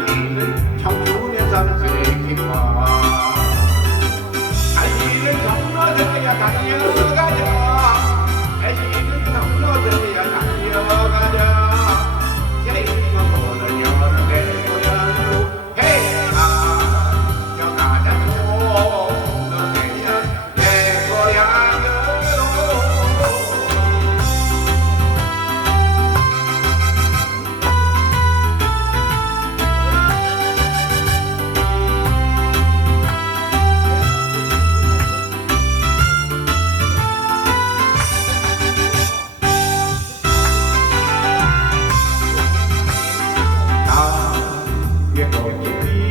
아니 참 좋은 여자는 제일 기뻐 아이를 정말 해야 be